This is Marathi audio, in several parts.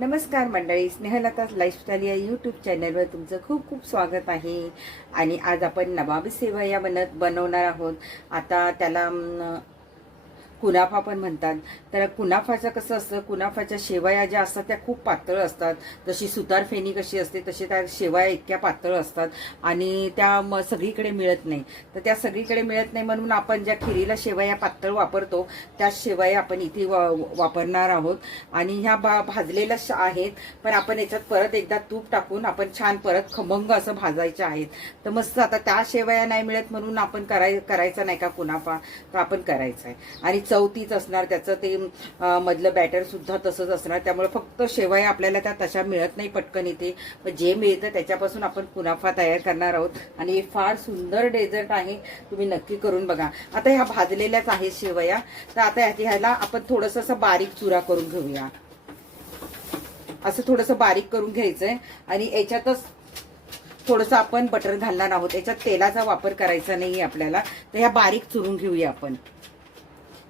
नमस्कार मंडळी, स्नेहलता लाईफस्टाईल या यूट्यूब चॅनलवर तुमचं खूप खूप स्वागत आहे. आणि आज आपण नवाबी सेवया बनवणार आहोत. आता त्याला कुनाफा पण म्हणतात. तर कुनाफाचं कसं असतं, कुनाफाच्या शेवया ज्या असतात त्या खूप पातळ असतात. जशी सुतार फेणी कशी असते तशी त्या शेवया इतक्या पातळ असतात आणि त्या सगळीकडे मिळत नाही. तर त्या सगळीकडे मिळत नाही म्हणून आपण ज्या खिरीला शेवया पातळ वापरतो त्या शेवया आपण इथे वापरणार आहोत. आणि ह्या भाजलेल्या आहेत, पण आपण याच्यात परत एकदा तूप टाकून आपण छान परत खमंग असं भाजायचे आहेत. तर मस्त आता त्या शेवया नाही मिळत म्हणून आपण करायचा नाही का कुनाफा, तर आपण करायचा आहे. आणि चव असणार, त्याचं ते मधलं बॅटर सुद्धा तसंच असणार. त्यामुळे फक्त शेवया आपल्याला त्या तशा मिळत नाही पटकन इथे, पण जे मिळतं त्याच्यापासून आपण कुनाफा तयार करणार आहोत. आणि हे फार सुंदर डेझर्ट आहे, तुम्ही नक्की करून बघा. आता ह्या भाजलेल्याच आहेत शेवया, तर आता ह्याला आपण थोडंसं असं बारीक चुरा करून घेऊया. असं थोडंसं बारीक करून घ्यायचंय आणि याच्यातच थोडंसं आपण बटर घालणार आहोत. याच्यात तेलाचा वापर करायचा नाही आपल्याला. तर ह्या बारीक चुरून घेऊया आपण.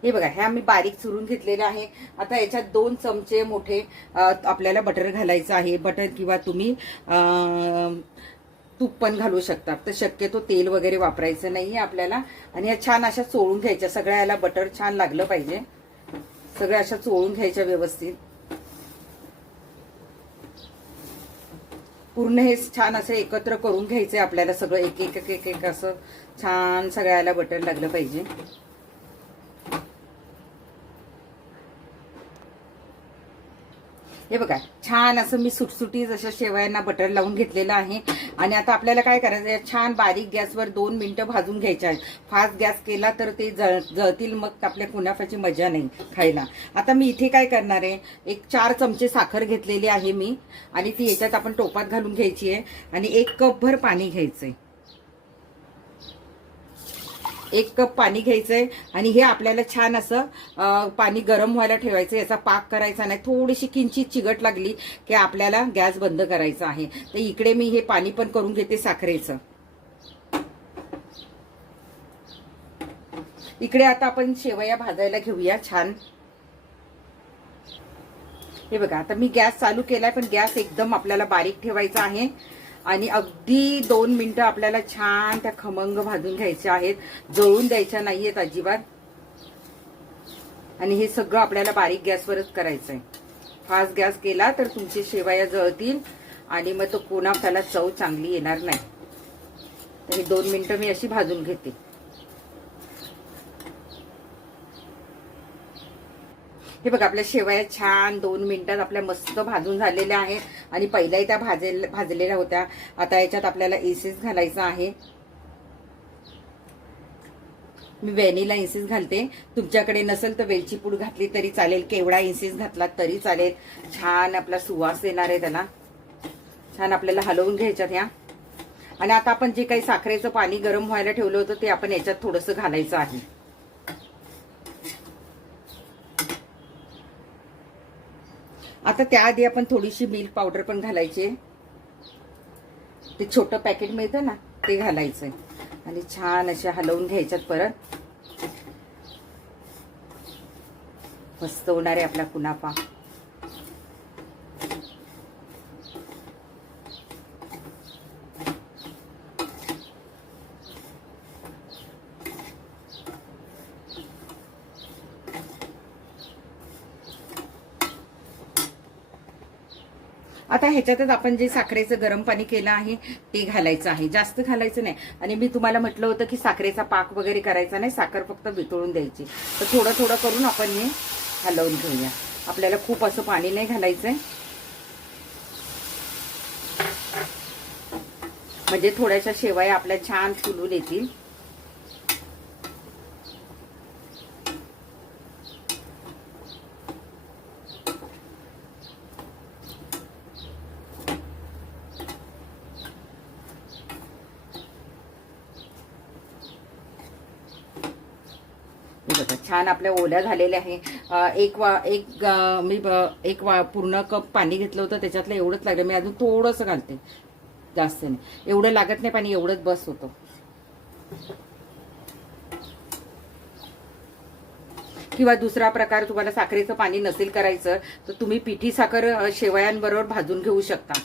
हे बघा, ह्या मी बारीक चुरून घेतलेल्या आहे. आता याच्यात 2 चमचे मोठे आपल्याला बटर घालायचं आहे. बटर किंवा तुम्ही तूप पण घालू शकता. तर शक्यतो तेल वगैरे वापरायचं नाहीये आपल्याला. आणि ह्या छान अशा चोळून घ्यायच्या. सगळ्या याला बटर छान लागलं पाहिजे. सगळ्या अशा चोळून घ्यायच्या व्यवस्थित. पूर्ण हे छान असं एकत्र करून घ्यायचंय आपल्याला. सगळं एक एक एक एक असं छान सगळ्याला बटर लागलं पाहिजे. हे बघा, छान असं मी सुटसुटीत अशा शेवयांना बटर लावून घेतलेलं आहे. आणि आता आपल्याला काय करायचं आहे, छान बारीक गॅसवर 2 मिनिटं भाजून घ्यायचे आहेत. फास्ट गॅस केला तर ते जळतील, मग आपल्या कुनाफाची मजा नाही खायला. आता मी इथे काय करणार आहे, एक 4 चमचे साखर घेतलेली आहे मी, आणि ती याच्यात आपण टोपात घालून घ्यायची आहे. आणि 1 कपभर पाणी घ्यायचंय. 1 कप पाणी घ्यायचंय. आणि हे आपल्याला छान असं पाणी गरम व्हायला ठेवायचं. याचा पाक करायचा नाही. थोडीशी किंचित चिकट लागली की आपल्याला गॅस बंद करायचा आहे. तर इकडे मी हे पाणी पण करून घेते साखरेचं. इकडे आता आपण शेवया भाजायला घेऊया छान. हे बघा, आता मी गॅस चालू केलाय, पण गॅस एकदम आपल्याला बारीक ठेवायचा आहे. आणि अगदी 2 मिनिटं आपल्याला छान त्या खमंग भाजून घ्यायच्या आहेत. जळून द्यायच्या नाहीयेत अजिबात. आणि हे सगळं आपल्याला बारीक गॅसवरच करायचंय. फास्ट गॅस केला तर तुमची शेवया जळतील आणि मग तो कुनाफाला चव चांगली येणार नाही. तर हे 2 मिनिटं मी अशी भाजून घेते. हे बघा, आपल्या शेवया छान 2 मिनिटात आपल्या मस्त भाजून झालेल्या आहेत. आणि पहिल्याही त्या भाजलेल्या होत्या. आता याच्यात आपल्याला एसेन्स घालायचा आहे. मी व्हॅनिला एसेन्स घालते. तुमच्याकडे नसेल तर वेलची पूड घातली तरी चालेल, केवडा एसेन्स घातला तरी चालेल. छान आपला सुवास येणार आहे त्याला. छान आपल्याला हलवून घ्यायच्यात ह्या. आणि आता आपण जे काही साखरेचं पाणी गरम व्हायला ठेवलं होतं ते आपण याच्यात थोडंसं घालायचं आहे. आता त्याआधी आपण थोडीशी मिल्क पावडर पण घालायची. ते छोटं पॅकेट मिळतं ना, ते घालायचंय. आणि छान अशा हलवून घ्यायच्यात परत. मस्त होणार आहे आपला कुनाफा. आता ह्याच्यातच आपण जे साखरेचं गरम पाणी केलं आहे ते घालायचं आहे. जास्त घालायचं नाही. आणि मी तुम्हाला म्हटलं होतं की साखरेचा पाक वगैरे करायचा नाही, साखर फक्त वितळून द्यायची. तर थोडं थोडं करून आपण हे हलवून घेऊया. आपल्याला खूप असं पाणी नाही घालायचंय, म्हणजे थोड्याशा शेवया आपल्या छान फुलून येतील. बघा, छान आपल्या ओल्या झालेल्या आहे. एक पूर्ण कप पाणी घेतलं होतं, त्याच्यातलं एवढंच लागलं. मी अजून थोडंसं घालते, जास्त नाही. एवढं लागत नाही पाणी, एवढंच बस होतं. किंवा दुसरा प्रकार, तुम्हाला साखरेचं पाणी नसेल करायचं तर तुम्ही पिठी साखर शेवयांबरोबर भाजून घेऊ शकता.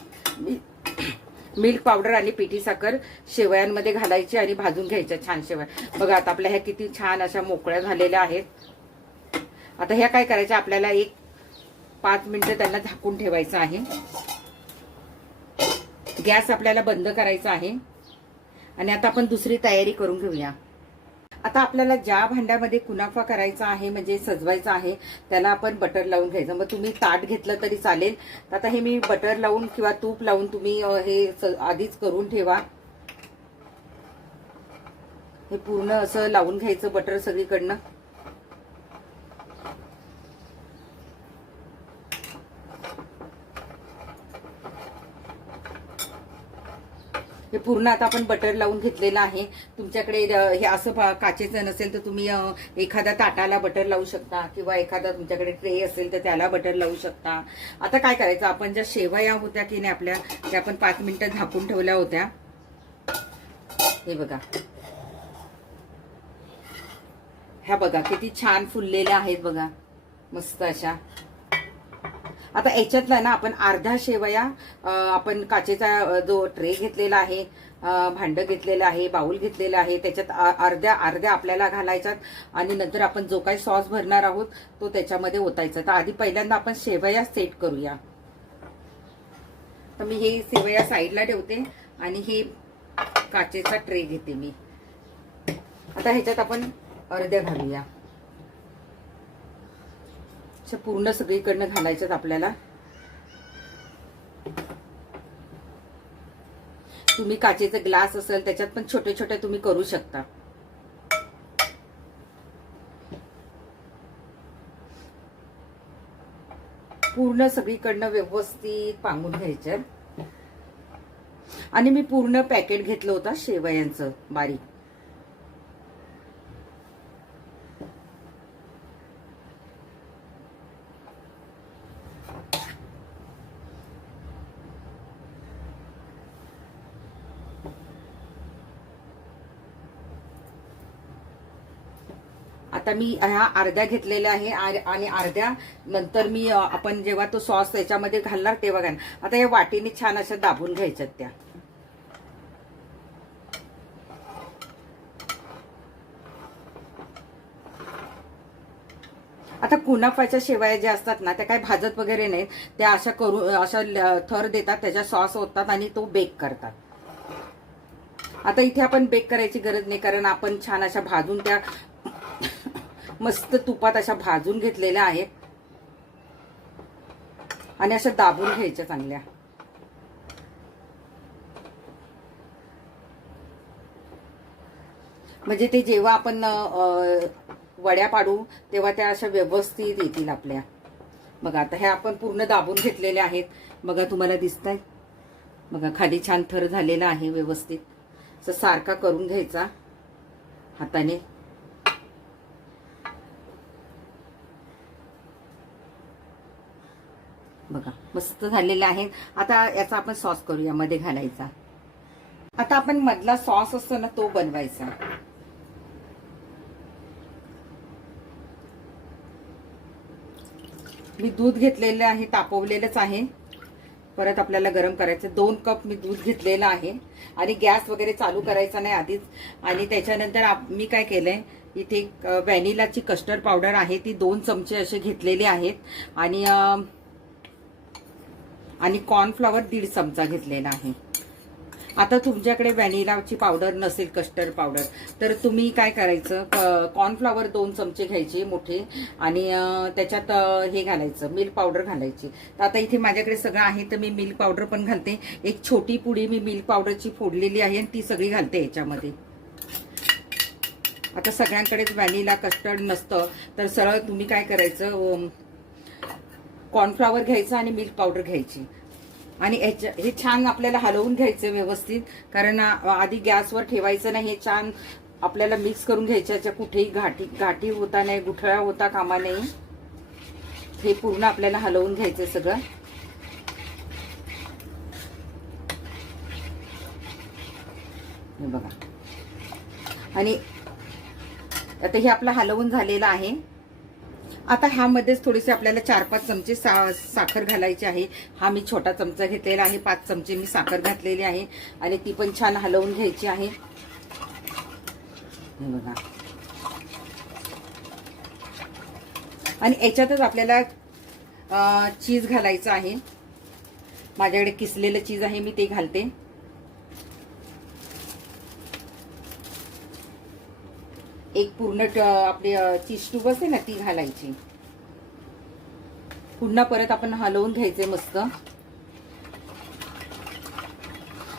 मिल्क पावडर आणि पिठी साखर शेवयांमध्ये घालायची आणि भाजून घ्यायच्या छान शेवया. बघा आता आपल्या ह्या किती छान अशा मोकळ्या झालेल्या आहेत. आता ह्या काय करायच्या, आपल्याला 5 मिनिटं त्यांना झाकून ठेवायचं आहे. गॅस आपल्याला बंद करायचा आहे. आणि आता आपण दुसरी तयारी करून घेऊया. आता आपल्याला ज्या भांड्यामध्ये कुनाफा करायचा आहे म्हणजे सजवायचा आहे त्याला आपण बटर लावून घ्यायचं. मग तुम्ही ताट घेतलं तरी चालेल. आता हे मी बटर लावून किंवा तूप लावून तुम्ही हे आधीच करून ठेवा. हे पूर्ण असं लावून घ्यायचं बटर सगळीकडनं. हे पूर्ण आता आपण बटर लावून घेतलेलं आहे. तुमच्याकडे हे असं काचेचं नसेल तर तुम्ही एखाद्या ताटाला बटर लावू शकता किंवा एखादा तुमच्याकडे ट्रे असेल तर त्याला बटर लावू शकता. आता काय करायचं, आपण ज्या शेवया होत्या की नाही आपल्या, त्या आपण 5 मिनिटं झाकून ठेवल्या होत्या. हे बघा, ह्या बघा किती छान फुललेल्या आहेत बघा, मस्त अशा. आता याच्यातला ना आपण अर्ध्या शेवया, आपण काचेचा जो ट्रे घेतलेला आहे, भांड घेतलेलं आहे, बाउल घेतलेला आहे, त्याच्यात अर्ध्या आपल्याला घालायच्यात. आणि नंतर आपण जो काही सॉस भरणार आहोत तो त्याच्यामध्ये ओतायचा. तर आधी पहिल्यांदा आपण शेवया सेट करूया. तर मी हे शेवया साईडला ठेवते आणि हे काचेचा ट्रे घेते मी. आता ह्याच्यात आपण अर्ध्या घालूया. पूर्ण सगळीकडनं घालायच्यात आपल्याला. तुम्ही काचेचे ग्लास असेल त्याच्यात पण छोटे छोटे तुम्ही करू शकता. पूर्ण सगळीकडनं व्यवस्थित पांगून घ्यायचं. आणि मी पूर्ण पॅकेट घेतलं होतं शेवयांचं बारीक. आता मी ह्या अर्ध्या घेतलेल्या आहे आणि अर्ध्या नंतर मी आपण जेव्हा तो सॉस त्याच्यामध्ये घालणार तेव्हा घालणार. आता या वाटीने छान अशा दाबून घ्यायच्यात त्या. आता कुनाफाच्या शेवया ज्या असतात ना त्या काही भाजत वगैरे नाहीत. त्या अशा करून अशा थर देतात, त्याच्या सॉस ओततात आणि तो बेक करतात. आता इथे आपण बेक करायची गरज नाही, कारण आपण छान अशा भाजून त्या मस्त तुपात अशा भाजून घेतलेल्या आहेत. आणि अशा दाबून घ्यायच्या चांगल्या. म्हणजे ते जेव्हा आपण वड्या पाडू तेव्हा त्या अशा व्यवस्थित येतील आपल्या. बघा आता ह्या आपण पूर्ण दाबून घेतलेल्या आहेत. बघा तुम्हाला दिसताय, बघा खाली छान थर झालेला आहे व्यवस्थित. असं सारखा करून घ्यायचा हाताने. बघा मस्त झालेले आहेत. आता याचा आपण सॉस करूया मध्ये घालायचा. आता आपण मधला सॉस असतो ना तो बनवायचा. मी दूध घेतलेलं आहे, तापवलेलंच आहे. परत आपल्याला गरम करायचं. 2 कप मी दूध घेतलेलं आहे आणि गॅस वगैरे चालू करायचा नाही आधीच. आणि त्याच्यानंतर मी काय केलंय, इथे व्हॅनिलाची कस्टर्ड पावडर आहे ती 2 चमचे असे घेतलेले आहेत. आणि कॉर्नफ्लॉवर 1.5 चमचा घेतलेला आहे. आता तुमच्याकडे व्हॅनिलाची पावडर नसेल, कस्टर्ड पावडर, तर तुम्ही काय करायचं, कॉर्नफ्लॉवर 2 चमचे घ्यायचे मोठे आणि त्याच्यात हे घालायचं, मिल्क पावडर घालायची. तर आता इथे माझ्याकडे सगळं आहे तर मी मिल्क पावडर पण घालते. एक छोटी पुडी मी मिल्क पावडरची फोडलेली आहे आणि ती सगळी घालते याच्यामध्ये. आता सगळ्यांकडेच व्हॅनिला कस्टर्ड नसतं तर सरळ तुम्ही काय करायचं, कॉर्नफ्लॉवर घ्यायचं आणि मिल्क पावडर घ्यायची आणि हे छान आपल्याला हलवून घ्यायचं व्यवस्थित. कारण आधी गॅसवर ठेवायचं नाही. हे छान आपल्याला मिक्स करून घ्यायचं. याच्या कुठेही घाटी होता नाही, गुठळ्या होता कामा नाही. हे पूर्ण आपल्याला हलवून घ्यायचं सगळं. हे बघा. आणि आता हे आपलं हलवून झालेलं आहे. आता ह्यामध्येच थोडेसे आपल्याला 4-5 चमचे साखर घालायची आहे. हा मी छोटा चमचा घेतलेला आहे. 5 चमचे मी साखर घातलेली आहे आणि ती पण छान हलवून घ्यायची आहे. हे बघा. आणि याच्यातच आपल्याला चीज घालायचं आहे. माझ्याकडे किसलेलं चीज आहे, मी ते घालते. एक पूर्ण आपली चीज ट्यूब असते ना, ती घालायची. पुन्हा परत आपण हलवून घ्यायचे मस्त.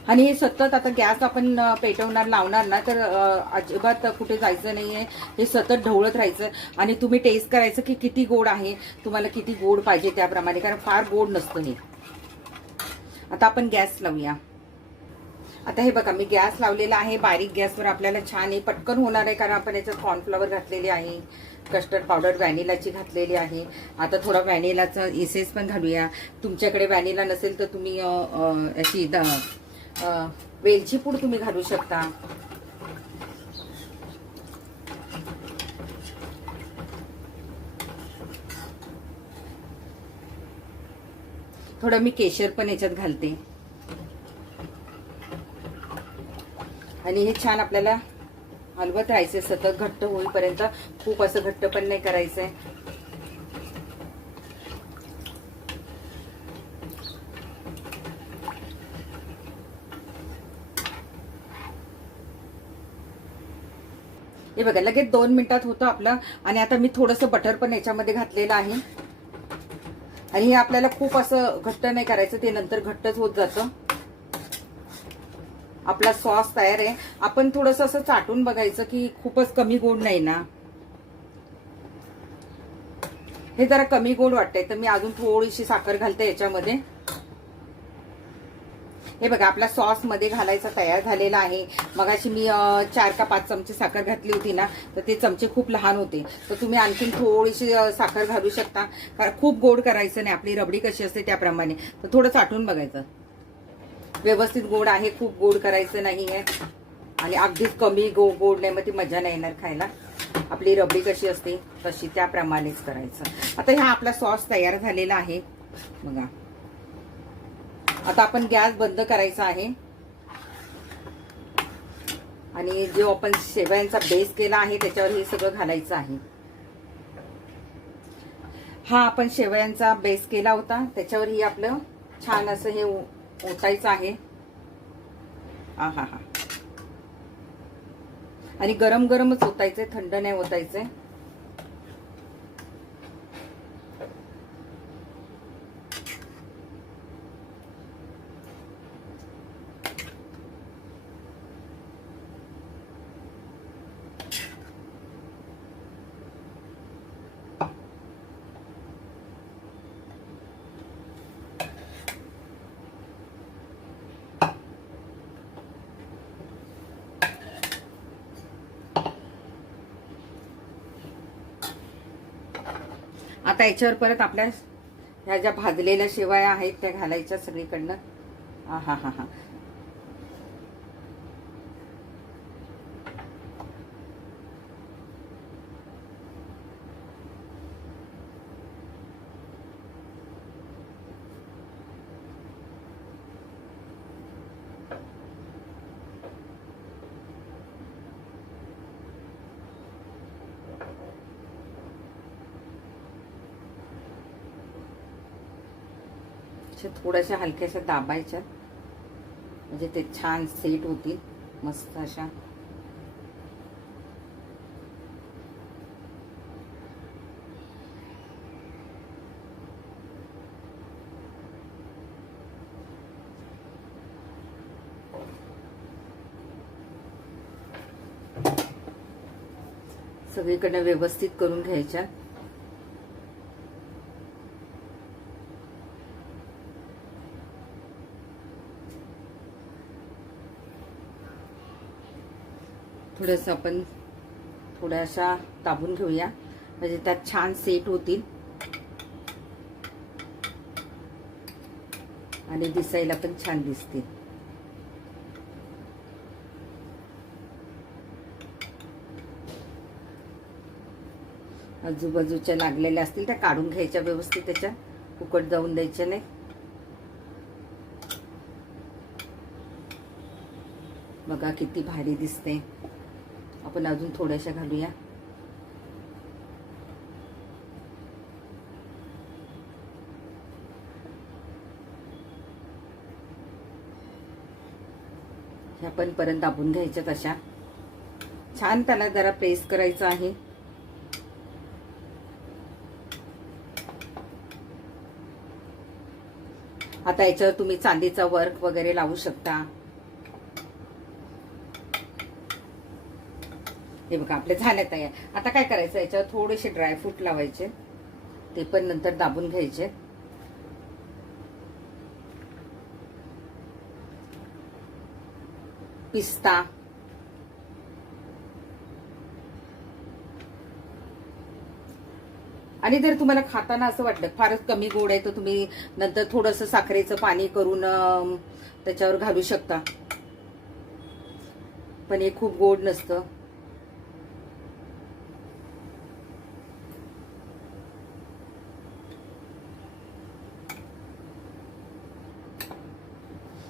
आणि हे सतत आता गॅस आपण पेटवणार लावणार ना, तर अजिबात कुठे जायचं नाहीये. हे सतत ढवळत राहायचं आणि तुम्ही टेस्ट करायचं की किती गोड आहे, तुम्हाला किती गोड पाहिजे त्याप्रमाणे, कारण फार गोड नसतं हे. आता आपण गॅस लावूया. आता हे बघा, मी गॅस लावलेला आहे बारीक गॅसवर. आपल्याला छान हे पटकन होणार आहे, कारण आपण याच्यात कॉर्नफ्लॉवर घातलेले आहे, कस्टर्ड पावडर व्हॅनिलाची घातलेली आहे. आता थोडा व्हॅनिलाचा इसेन्स पण घालूया. तुमच्याकडे व्हॅनिला नसेल तर तुम्ही अशी वेलची पूड तुम्ही घालू शकता. थोडं मी केशर पण याच्यात घालते. आणि हे छान आपल्याला हलवत राहायचे सतत घट्ट होईपर्यंत. खूप असं घट्ट पण नाही करायचंय. हे बघा, लगेच 2 मिनिटात होतं आपलं. आणि आता मी थोडंसं बटर पण याच्यामध्ये घातलेलं आहे. आणि हे आपल्याला खूप असं घट्ट नाही करायचं, ते नंतर घट्टच होत जातं. आपला सॉस तयार आहे. आपण थोडंसं असं चाटून बघायचं की खूपच कमी गोड नाही ना. हे जरा कमी गोड वाटतंय, तर मी अजून थोडीशी साखर घालते याच्यामध्ये. हे बघा, आपला सॉस मध्ये घालायचा तयार झालेला आहे. मगाशी मी 4 का 5 चमचे साखर घातली होती ना, तर ते चमचे खूप लहान होते, तर तुम्ही आणखीन थोडीशी साखर घालू शकता. कारण खूप गोड करायचं नाही, आपली रबडी कशी असते त्याप्रमाणे. तर थोडं चाटून बघायचं. व्यवस्थित गोड आहे, खूप गोड करायचं नाहीये आणि अगदीच कमी गोड नाही, मग ती मजा नाही येणार खायला. आपली रबडी कशी असते तशी त्याप्रमाणेच करायचं. आता हा आपला सॉस तयार झालेला आहे बघा. आता आपण गॅस बंद करायचा आहे आणि जो आपण शेवयांचा बेस केला आहे त्याच्यावर हे सगळं घालायचं आहे. हा आपण शेवयांचा बेस केला होता, त्याच्यावर ही आपलं छान असं हे ओतायचं आहे. हा. आणि गरम गरमच ओतायचंय, थंड नाही ओतायचंय. आता याच्यावर परत आपल्या ह्या ज्या भाजलेल्या शेवया आहेत त्या घालायच्या सगळीकडनं. हा. थोड्याशा हलक्याशा दाबायच्या, म्हणजे ते छान सेट होतील मस्त अशा. सगळीकडनं व्यवस्थित करून घ्यायच्या. थोडंसं आपण थोड्याशा दाबून घेऊया, म्हणजे त्यात छान सेट होतील आणि दिसायला पण छान दिसतील. आजूबाजूच्या लागलेल्या असतील त्या काढून घ्यायच्या व्यवस्थित, त्याच्या फुकट जाऊन द्यायच्या नाही. बघा किती भारी दिसते. आपण अजून थोड्याशा घालूया. ह्या पण परत दाबून घ्यायच्यात अशा. छान त्याला जरा प्रेस करायचं आहे. आता याच्यावर तुम्ही चांदीचा वर्क वगैरे लावू शकता. हे बघा आपले झाले तयार. आता काय करायचं, याच्यावर थोडेसे ड्रायफ्रूट लावायचे, ते पण नंतर दाबून घ्यायचे. पिस्ता, आणि जर तुम्हाला खाताना असं वाटलं फारच कमी गोड आहे तर तुम्ही नंतर थोडंसं साखरेचं पाणी करून त्याच्यावर घालू शकता, पण हे खूप गोड नसतं.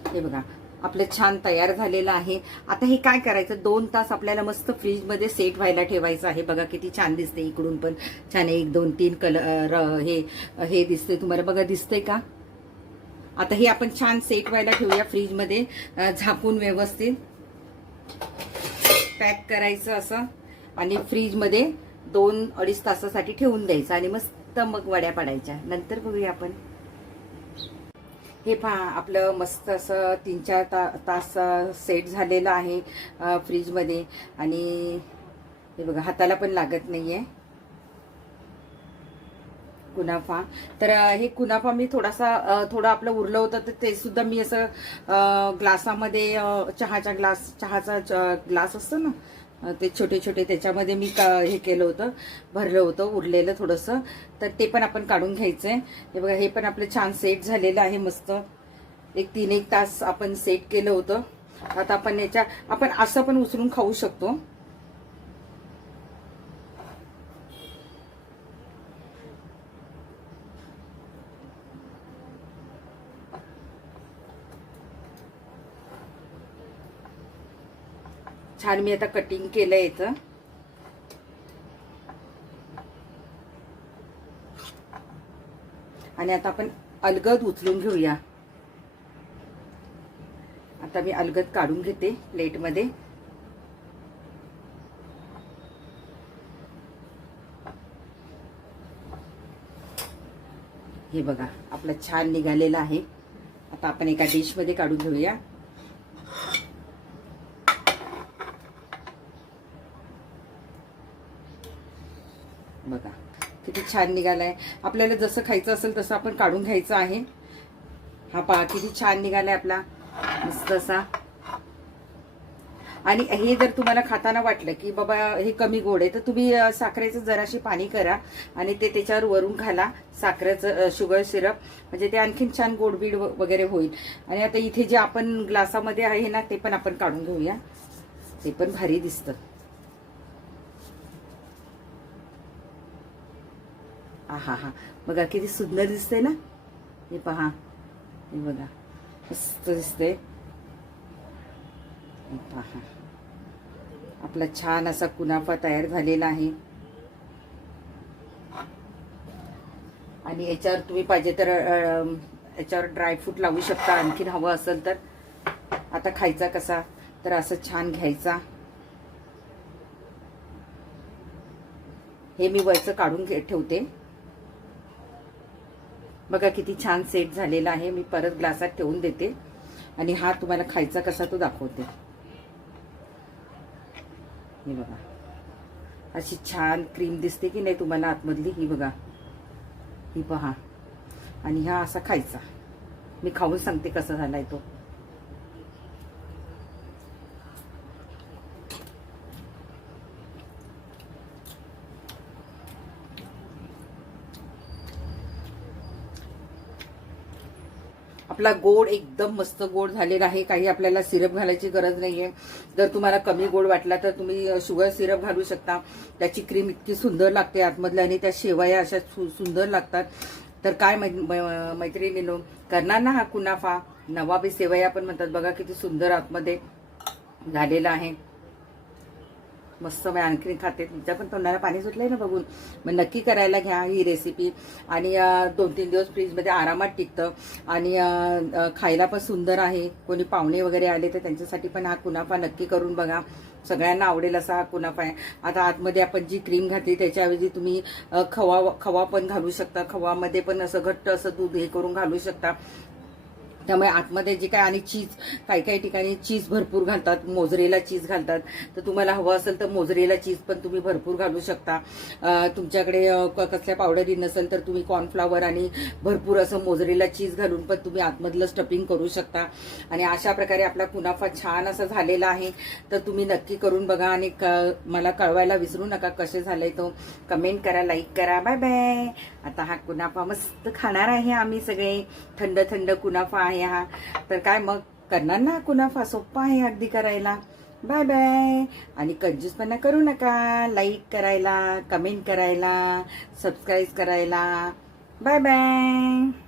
हे बघा आपलं छान तयार झालेलं आहे. आता हे काय करायचं, 2 तास आपल्याला मस्त फ्रीज मध्ये सेट व्हायला ठेवायचं आहे. बघा किती छान दिसते, इकडून पण छान 1 2 3 कलर हे दिसते तुम्हाला, बघा दिसतंय का. आता हे आपण छान सेट व्हायला ठेवूया फ्रीज मध्ये, झाकून व्यवस्थित पॅक करायचं असं, आणि फ्रीज मध्ये 2-2.5 तासासाठी ठेवून द्यायचं, आणि मस्त मग वड्या पाडायच्या. नंतर बघूया आपण. हे पहा आपलं मस्त असं 3-4 तास सेट झालेलं आहे फ्रीजमध्ये, आणि हे बघा हाताला पण लागत नाहीये कुनाफा. तर हे कुनाफा मी थोडं आपलं उरलं होतं, तर ते सुद्धा मी असं ग्लासामध्ये, चहाचा ग्लास असतो ना, ते छोटे छोटे, त्याच्यामध्ये मी हे केलं होतं, भरलं होतं उरलेलं थोडंसं, तर ते पण आपण काढून घ्यायचंय. हे बघा हे पण आपलं छान सेट झालेलं आहे मस्त. 3-1 तास आपण सेट केलं होतं. आता आपण असं पण उचलून खाऊ शकतो. छान मी आता कटिंग केलं याचं. आणि आता आपण अलगद उचलून घेऊया. आता मी अलगद काढून घेते प्लेटमध्ये. हे बघा आपलं छान निघालेलं आहे. आता आपण एका डिश मध्ये काढून घेऊया. बघा किती छान निघालाय. आपल्याला जसं खायचं असेल तसं आपण काढून घ्यायचं आहे. हा पहा किती छान निघालाय आपला मस्त असा. आणि हे जर तुम्हाला खाताना वाटलं की बाबा हे कमी गोड आहे, तर तुम्ही साखरेचं जराशी पाणी करा आणि ते त्याच्यावर वरून घाला, साखरेचं शुगर सिरप, म्हणजे ते आणखीन छान गोडबीड वगैरे होईल. आणि आता इथे जे आपण ग्लासामध्ये आहे ना, ते पण आपण काढून घेऊया. ते पण भारी दिसतं. हा हा बघा किती सुंदर दिसते ना. हे पहा, हे बघा मस्त दिसते. पहा आपला छान असा कुनाफा तयार झालेला आहे. आणि याच्यावर तुम्ही पाहिजे तर याच्यावर ड्रायफ्रूट लावू शकता आणखीन हवं असेल तर. आता खायचा कसा, तर असं छान घ्यायचा. हे मी वरचं काढून ठेवते. बघा किती छान सेट झालेला आहे. मी परत ग्लासात ठेवून देते आणि हा तुम्हाला खायचा कसा तो दाखवते. हे बघा अशी छान क्रीम दिसते की नाही तुम्हाला आतमधली. ही बघा, ही पहा. आणि हा असा खायचा. मी खाऊन सांगते कसा झालाय तो. आपला गोड एकदम मस्त गोड झालेला आहे. काही आपल्याला सिरप घालायची गरज नाहीये. जर तुम्हाला कमी गोड वाटला तर तुम्ही शुगर सिरप घालू शकता. त्याची क्रीम इतकी सुंदर लागते आतमधल्या आणि त्या शेवया अशा सुंदर लागतात. तर काय मैत्रिणींनो, करणार ना हा कुनाफा. नवाबी सेवया पण म्हणतात. बघा किती सुंदर आतमध्ये झालेला आहे. मस्त. मी आणखी खाते. तुमच्या पण तोंडाला पाणी सुटलंय ना बघून. मग नक्की करायला घ्या ही रेसिपी. आणि 2-3 दिवस फ्रीजमध्ये आरामात टिकतं. आणि खायला पण सुंदर आहे. कोणी पाहुणे वगैरे आले तर त्यांच्यासाठी पण हा कुनाफा नक्की करून बघा. सगळ्यांना आवडेल असा हा कुनाफा आहे. आता आतमध्ये आपण जी क्रीम घातली त्याच्याऐवजी तुम्ही खवा पण घालू शकता. खवामध्ये पण असं घट्ट असं दूध हे करून घालू शकता. त्यामुळे आतमध्ये जे काय, आणि चीज, काही ठिकाणी चीज भरपूर घालतात, मोझरेला चीज घालतात. तर तुम्हाला हवं असेल तर मोझरेला चीज पण तुम्ही भरपूर घालू शकता. तुमच्याकडे कसल्या पावडरी नसेल तर तुम्ही कॉर्नफ्लॉवर आणि भरपूर असं मोझरेला चीज घालून पण तुम्ही आतमधलं स्टफिंग करू शकता. आणि अशा प्रकारे आपला कुनाफा छान असा झालेला आहे. तर तुम्ही नक्की करून बघा आणि मला कळवायला विसरू नका कसे झाले. तो कमेंट करा, लाईक करा. Bye bye. आता हा कुनाफा मस्त खाणार आहे आम्ही सगळे. थंड थंड कुनाफा आहे हा. तर काय मग करणार ना कुनाफा. सोप्पा आहे अगदी करायला. Bye bye. आणि कंजूसपणा करू नका. लाईक करायला, कमेंट करायला, सबस्क्राईब करायला. Bye bye.